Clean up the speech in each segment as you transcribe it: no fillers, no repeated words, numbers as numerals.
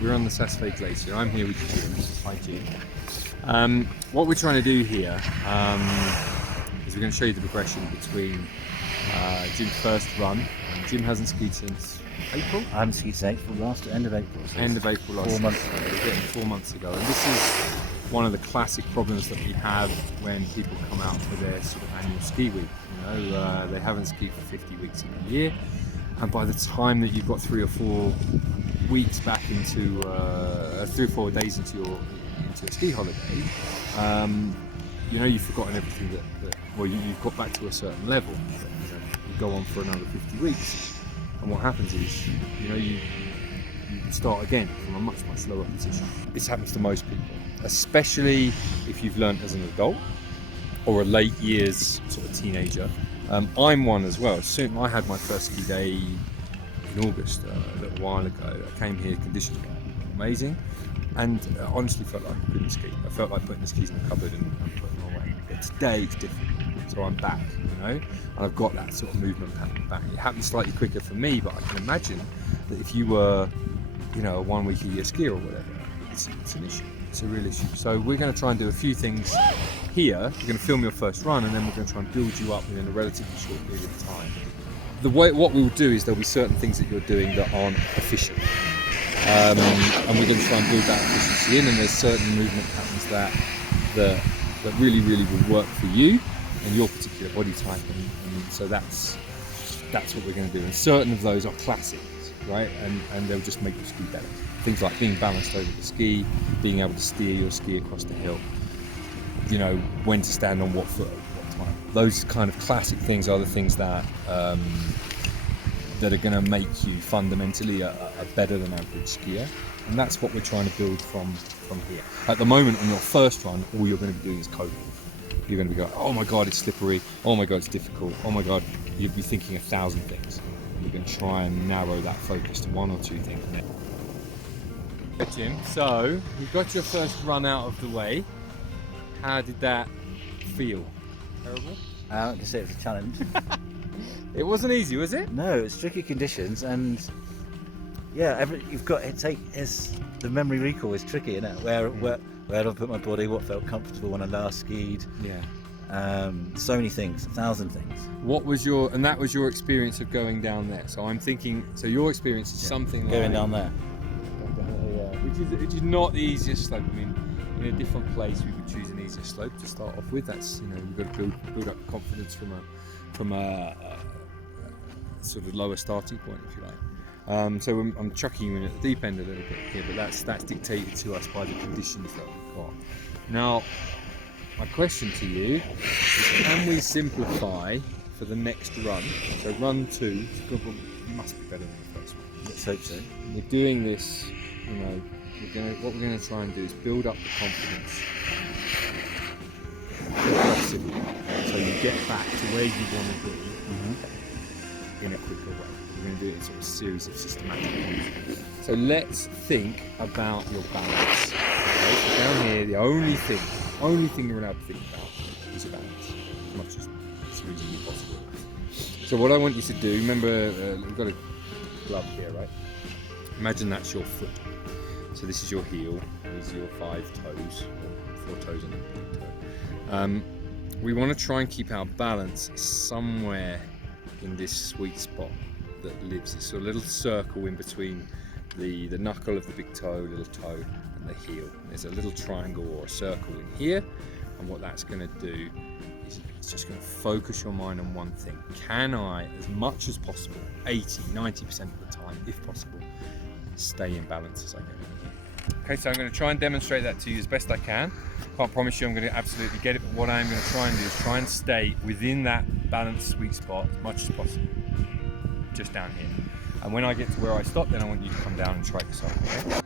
We're on the Saas-Fee Glacier. I'm here with Jim. Hi, Jim. What we're trying to do here is we're going to show you the progression between Jim's first run. Jim hasn't skied since April? I haven't skied since April end of April. So end of April last 4 months ago. 4 months ago. And this is one of the classic problems that we have when people come out for their sort of annual ski week. You know, they haven't skied for 50 weeks in a year. And by the time that you've got 3 or 4 weeks back into 3 or 4 days into a ski holiday, you know, you've forgotten everything you've got back to a certain level. But, you know, you go on for another 50 weeks, and what happens is, you know, you start again from a much lower position. This happens to most people, especially if you've learnt as an adult or a late years sort of teenager. I'm one as well. Soon I had my first ski day in August, a little while ago. I came here, conditions were amazing, and honestly felt like I couldn't ski. I felt like putting the skis in the cupboard and putting them away. But today it's different, so I'm back, you know, and I've got that sort of movement pattern back. It happened slightly quicker for me, but I can imagine that if you were, you know, a 1 week a year skier or whatever, it's an issue. It's a real issue. So we're going to try and do a few things here. We're going to film your first run, and then we're going to try and build you up within a relatively short period of time. What we'll do is there'll be certain things that you're doing that aren't efficient, and we're going to try and build that efficiency in. And there's certain movement patterns that really will work for you and your particular body type, and so that's what we're going to do. And certain of those are classics, right? And they'll just make you ski better. Things like being balanced over the ski, being able to steer your ski across the hill, you know, when to stand on what foot at what time. Those kind of classic things are the things that are going to make you fundamentally a better than average skier, and that's what we're trying to build from here. At the moment, on your first run, all you're going to be doing is coping. You're going to be going, oh my god, it's slippery, oh my god, it's difficult, oh my god. You'll be thinking 1,000 things. You're going to try and narrow that focus to 1 or 2 things. Jim, so you got your first run out of the way. How did that feel? Terrible? I can say it was a challenge. It wasn't easy, was it? No, it's tricky conditions, and yeah, you've got to take the memory recall is tricky, isn't it? Where did I put my body? What felt comfortable when I last skied? Yeah. So many things, 1,000 things. What was that was your experience of going down there? So I'm thinking, so your experience is something like going down there. Which is not the easiest slope. I mean, in a different place we would choose an easier slope to start off with. That's, you know, you've got to build up confidence from a sort of lower starting point, if you like. So I'm chucking you in at the deep end a little bit here, but that's dictated to us by the conditions that we've got. Now, my question to you is, can we simplify for the next run? So run 2 must be better than the first one. Let's hope so. We're doing this, you know, what we're going to try and do is build up the confidence progressively, so you get back to where you want to be in a quicker way. We're going to do it in sort of a series of systematic points. So let's think about your balance. Okay? So down here, the only thing you're allowed to think about is your balance, as much as it's reasonably possible. So what I want you to do, remember, we've got a glove here, right? Imagine that's your foot. So this is your heel, these are your 5 toes, or 4 toes and a big toe. We want to try and keep our balance somewhere in this sweet spot that lives, this sort of little circle in between the knuckle of the big toe, little toe, and the heel. There's a little triangle or a circle in here, and what that's going to do is it's just going to focus your mind on one thing. Can I, as much as possible, 80-90% of the time, if possible, stay in balance as I go? Okay, so I'm going to try and demonstrate that to you as best I can. Can't promise you I'm going to absolutely get it, but what I'm going to try and do is try and stay within that balanced sweet spot as much as possible, just down here. And when I get to where I stop, then I want you to come down and try yourself, okay?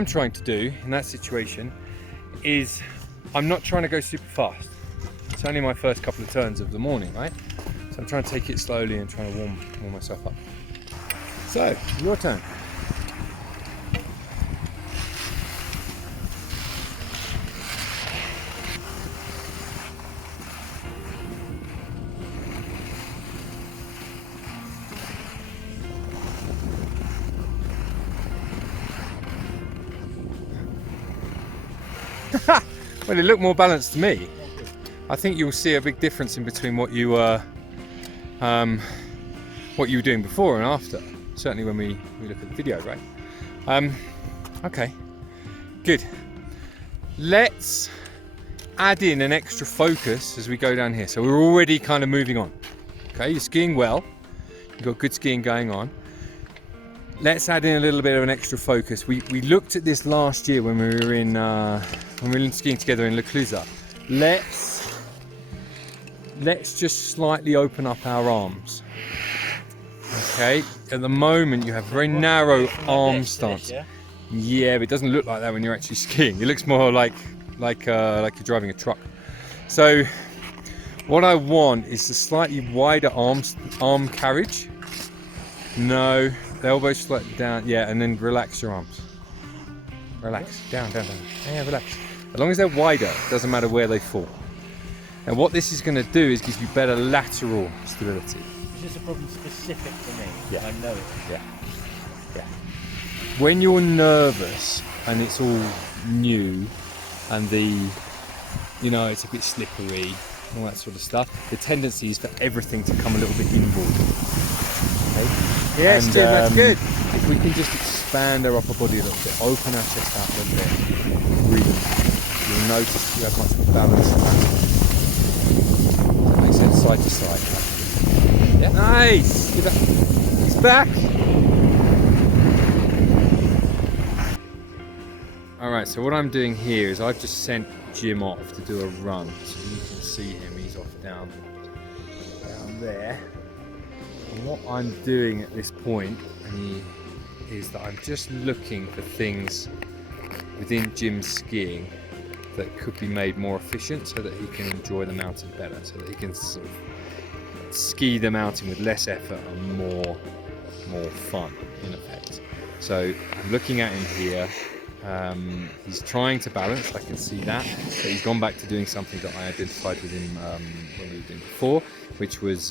I'm trying to do in that situation is I'm not trying to go super fast. It's only my first couple of turns of the morning, right? So I'm trying to take it slowly and trying to warm myself up. So, your turn. Well, it looked more balanced to me. I think you'll see a big difference in between what you were doing before and after. Certainly when we look at the video, right? Okay, good. Let's add in an extra focus as we go down here. So we're already kind of moving on. Okay, you're skiing well. You've got good skiing going on. Let's add in a little bit of an extra focus. We looked at this last year when we were in skiing together in Le Clusaz. Let's just slightly open up our arms. Okay, at the moment you have very narrow arm stance. Yeah, but it doesn't look like that when you're actually skiing. It looks more like you're driving a truck. So what I want is a slightly wider arm carriage. No, the elbows slightly down. Yeah, and then relax your arms. Relax, down. Yeah, relax. As long as they're wider, it doesn't matter where they fall. And what this is going to do is give you better lateral stability. Is this a problem specific to me? Yeah. I know it. Yeah. When you're nervous and it's all new and it's a bit slippery, all that sort of stuff, the tendency is for everything to come a little bit inboard. Okay? Yes, and, Jim, that's good. If we can just expand our upper body a little bit, open our chest out a little bit, breathe, you'll notice you have much more balance. Does that make sense? Side to side. Yeah. Nice! It's back! Alright, so what I'm doing here is I've just sent Jim off to do a run. So you can see him, he's off down there. And what I'm doing at this point is that I'm just looking for things within Jim's skiing that could be made more efficient so that he can enjoy the mountain better, so that he can sort of ski the mountain with less effort and more fun in effect. So I'm looking at him here. He's trying to balance, I can see that, but he's gone back to doing something that I identified with him when we were doing before, which was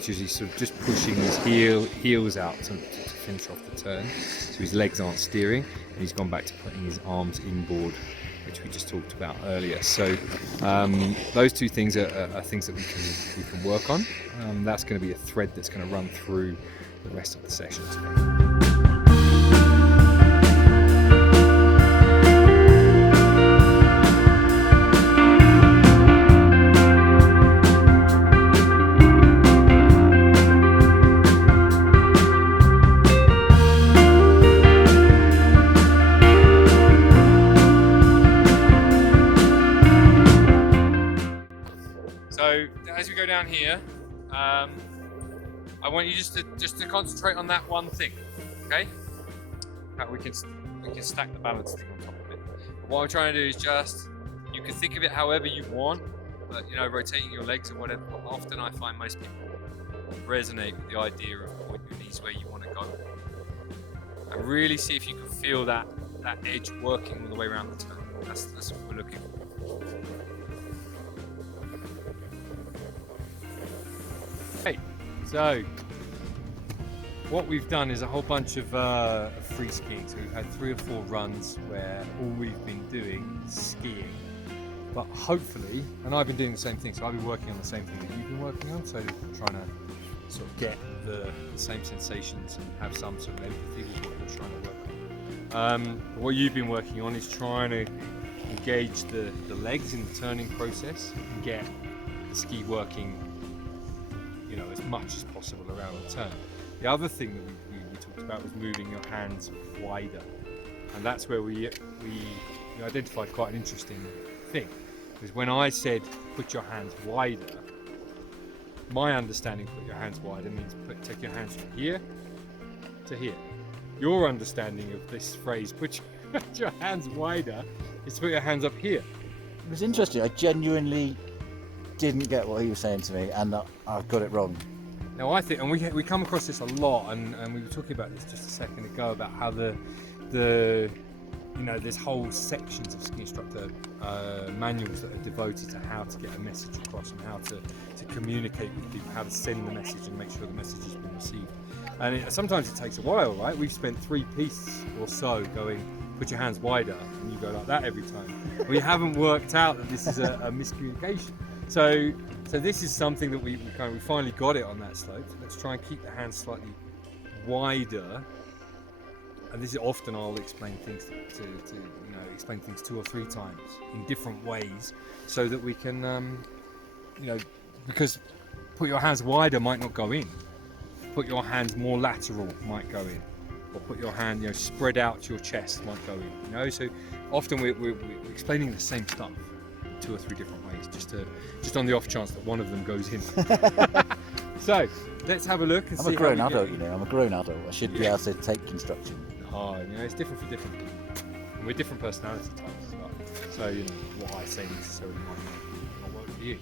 he's sort of just pushing his heels out to finish off the turn, so his legs aren't steering, and he's gone back to putting his arms inboard, which we just talked about earlier. So those two things are things that we can work on. That's going to be a thread that's going to run through the rest of the session today. So as we go down here, I want you just to concentrate on that one thing, okay? We can stack the balance thing on top of it. But what I'm trying to do is you can think of it however you want, but rotating your legs or whatever. But often I find most people resonate with the idea of point your knees where you want to go, and really see if you can feel that edge working all the way around the turn. That's what we're looking for. Okay, so what we've done is a whole bunch of free skiing. So we've had 3 or 4 runs where all we've been doing is skiing. But hopefully, and I've been doing the same thing, so I've been working on the same thing that you've been working on, so trying to sort of get the same sensations and have some sort of empathy with what you're trying to work on. What you've been working on is trying to engage the legs in the turning process and get the ski working as much as possible around the turn. The other thing that we talked about was moving your hands wider, and that's where we identified quite an interesting thing, because when I said put your hands wider, my understanding put your hands wider means take your hands from here to here. Your understanding of this phrase, put put your hands wider is to put your hands up here. It was interesting. I genuinely didn't get what he was saying to me, and I got it wrong. Now I think, and we come across this a lot, and we were talking about this just a second ago about how the you know, there's whole sections of ski instructor manuals that are devoted to how to get a message across and how to communicate with people, how to send the message and make sure the message has been received. And sometimes it takes a while, right? We've spent 3 pieces or so going, put your hands wider, and you go like that every time. We haven't worked out that this is a miscommunication. So this is something that we finally got it on that slope. Let's try and keep the hands slightly wider. And this is often I'll explain things to you know, explain things 2 or 3 times in different ways, so that we can you know, because put your hands wider might not go in. Put your hands more lateral might go in, or put your hand, you know, spread out to your chest might go in. You know, so often we're explaining the same stuff in 2 or 3 different ways, just on the off chance that one of them goes in. So let's have a look and see. I'm a grown adult, you know. I'm a grown adult. I should be able to take instruction. Oh, you know, it's different for different people, and we're different personality types as well. So you know, what I say necessarily might not work for you.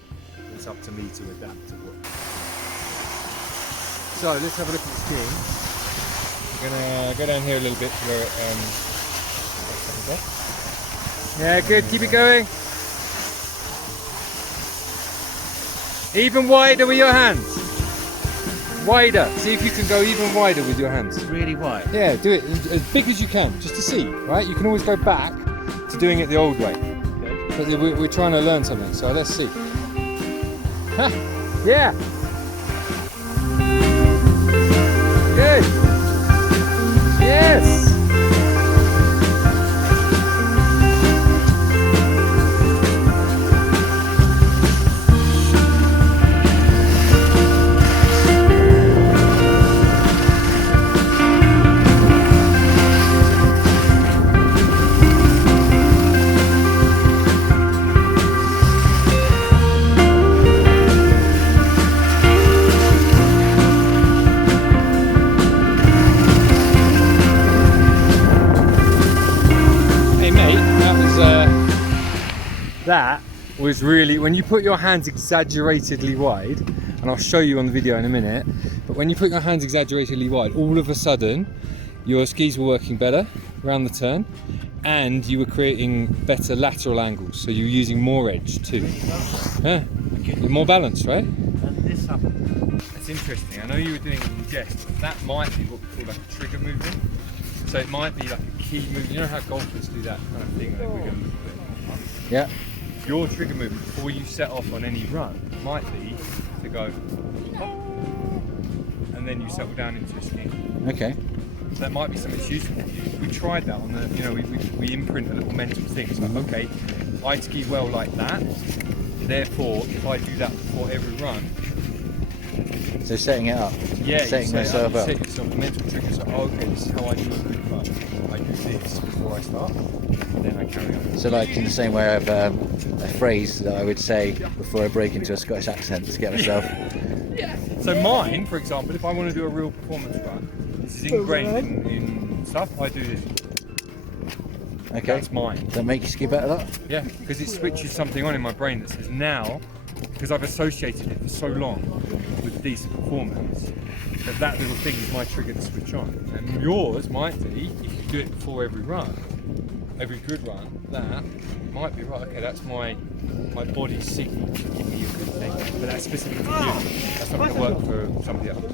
It's up to me to adapt to what. So let's have a look at the skiing. We're gonna go down here a little bit to where it yeah, good. Keep it going. Even wider with your hands. Wider. See if you can go even wider with your hands. Really wide. Yeah, do it as big as you can, just to see. Right? You can always go back to doing it the old way. Okay. But we're trying to learn something. So let's see. Yeah. Good. Yes. That was really, when you put your hands exaggeratedly wide, and I'll show you on the video in a minute, but when you put your hands exaggeratedly wide, all of a sudden your skis were working better around the turn, and you were creating better lateral angles, so you're using more edge too. Yeah, you're more balanced, right? And this happened. That's interesting. I know you were doing it in jest, but that might be what we call like a trigger movement. So it might be like a key movement. You know how golfers do that kind of thing? Like we're going to Yeah. Your trigger movement before you set off on any run might be to go, and then you settle down into a ski. Okay. So that might be something that's useful for you. We tried that on the, you know, we imprint a little mental thing. It's like, okay, I ski well like that, therefore if I do that before every run. So setting it up. Yeah, setting myself up. Set yourself a mental trigger. So, oh, okay, this is how I do a good run. I do this before I start, and then I carry on. So like in the same way I have a phrase that I would say before I break into a Scottish accent to get myself. Yeah. So mine, for example, if I want to do a real performance run, this is ingrained in stuff, I do this. Okay. That's mine. Does that make you ski better, that? Yeah, because it switches something on in my brain that says now, because I've associated it for so long with decent performance, that little thing is my trigger to switch on. And yours might be, if you do it before every run, every good run, that might be right. Okay, that's my body's signal to give me a good thing. But that's specific to you. That's not going to work for somebody else.